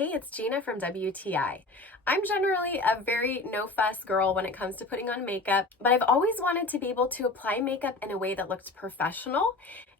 Hey, it's Gina from WTI. I'm generally a very no-fuss girl when it comes to putting on makeup, but I've always wanted to be able to apply makeup in a way that looked professional.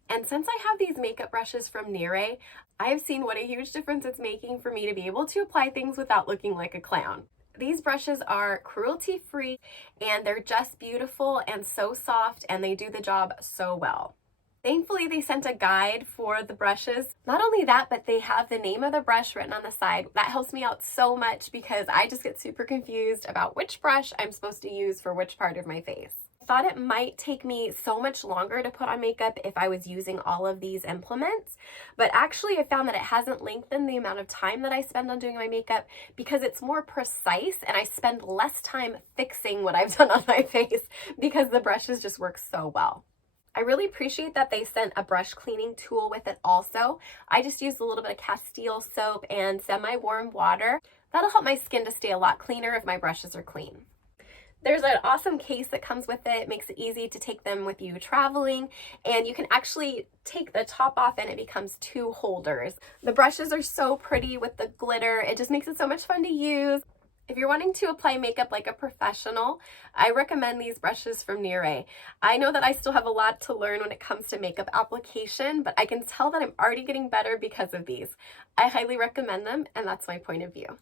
And since I have these makeup brushes from Nire, I have seen what a huge difference it's making for me to be able to apply things without looking like a clown. These brushes are cruelty-free and they're just beautiful and so soft, and they do the job so well. Thankfully, they sent a guide for the brushes. Not only that, but they have the name of the brush written on the side. That helps me out so much because I just get super confused about which brush I'm supposed to use for which part of my face. I thought it might take me so much longer to put on makeup if I was using all of these implements, but actually I found that it hasn't lengthened the amount of time that I spend on doing my makeup because it's more precise and I spend less time fixing what I've done on my face because the brushes just work so well. I really appreciate that they sent a brush cleaning tool with it also. I just used a little bit of Castile soap and semi-warm water. That'll help my skin to stay a lot cleaner if my brushes are clean. There's an awesome case that comes with it. It makes it easy to take them with you traveling, and you can actually take the top off and it becomes two holders. The brushes are so pretty with the glitter. It just makes it so much fun to use. If you're wanting to apply makeup like a professional, I recommend these brushes from Nire. I know that I still have a lot to learn when it comes to makeup application, but I can tell that I'm already getting better because of these. I highly recommend them, and that's my point of view.